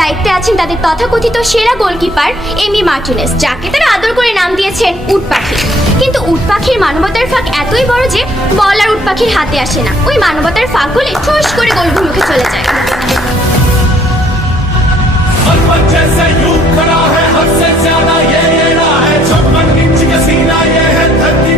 দায়িত্বে আছেন তাদের তথাকথিত সেরা গোলকিপার এমি মার্টিনেস, যাকে তারা আদর করে নাম দিয়েছেন উট পাখি। কিন্তু উট পাখির মানবতার ফাঁক এতই বড় যে বল আর উট পাখির হাতে আসে না, ওই মানবতার ফাঁকগুলি ঠোস করে গোলগুলোর মুখে চলে যায়। खड़ा है हद से ज्यादा ये रहा है 56 इंच का सीना ये है धरती।